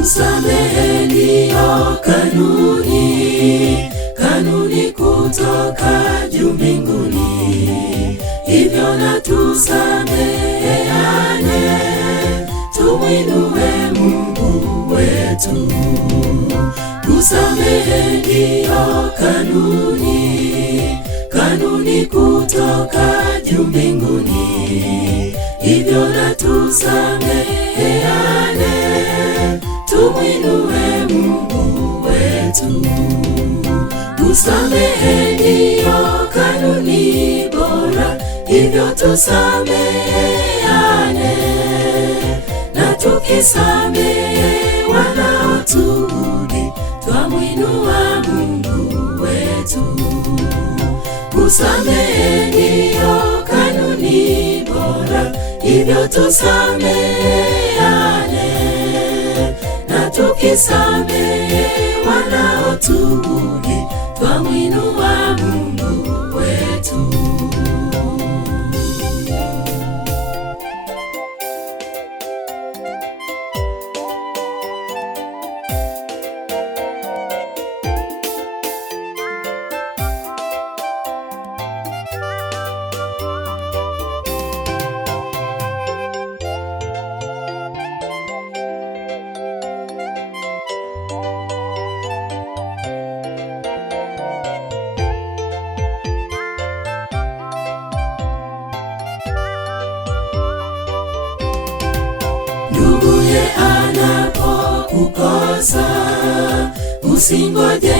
Kusamehe ndiyo kanuni kutoka juu mbinguni. Hivyo na tusameheane, tumwinue Mungu wetu. Kusamehe ndiyo kanuni kutoka juu mbinguni. Hivyo na tusameheane, tumwinue Mungu wetu. Kusamehe ndiyo kanuni bora, hivyo tusameheane, na tukisamehe wanaotudhi, twamwinua Mungu wetu. Kusamehe ndiyo kanuni bora, hivyo tusameheane, na tukisamehe wanaotudhi, twamwinua Mungu wetu. Nduguye anapokukosa, usingoje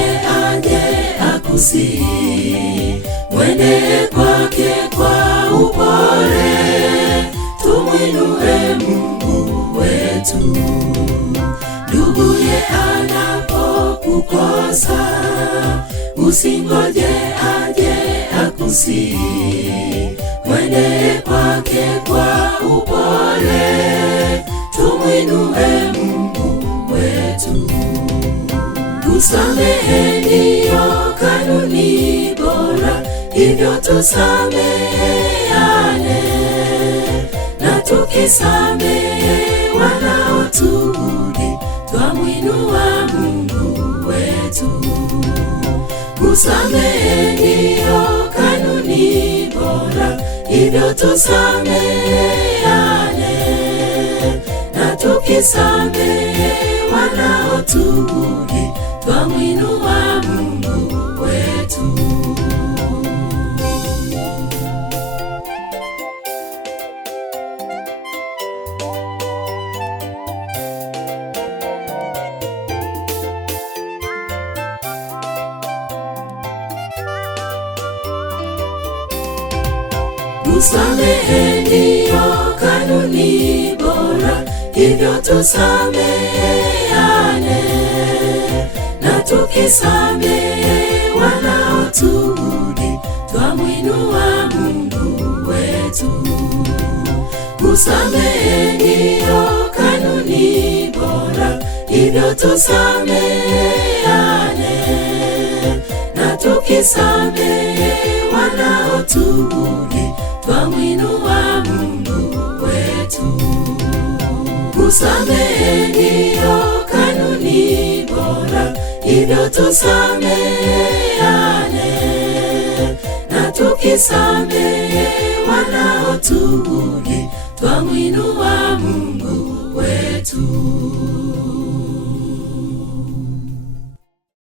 aje akusihi, mwende kwake kwa upole, tumwinue Mungu wetu. Nduguye anapokukosa, usingoje aje akusihi, mwende kwake kwa upole, tumwinue Mungu wetu. Kusamehe ndiyo kanuni bora, hivyo tusameheane, na tukisamehe wanaotudhi, twamwinua Mungu wetu. Kusamehe ndiyo kanuni bora, hivyo tusameheane, na tukisamehe wanaotudhi, twamwinua Mungu wetu. Kusamehe ndiyo kanuni bora, hivyo tusameheane, na tukisamehe wanaotudhi, twamwinua Mungu wetu. Kusamehe ndiyo kanuni bora, hivyo tusameheane, na tukisamehe wanaotudhi, twamwinua Mungu wetu. Kusamehe ndiyo kanuni bora, hivyo tusameheane, na tukisamehe wanaotudhi, twamwinua Mungu wetu.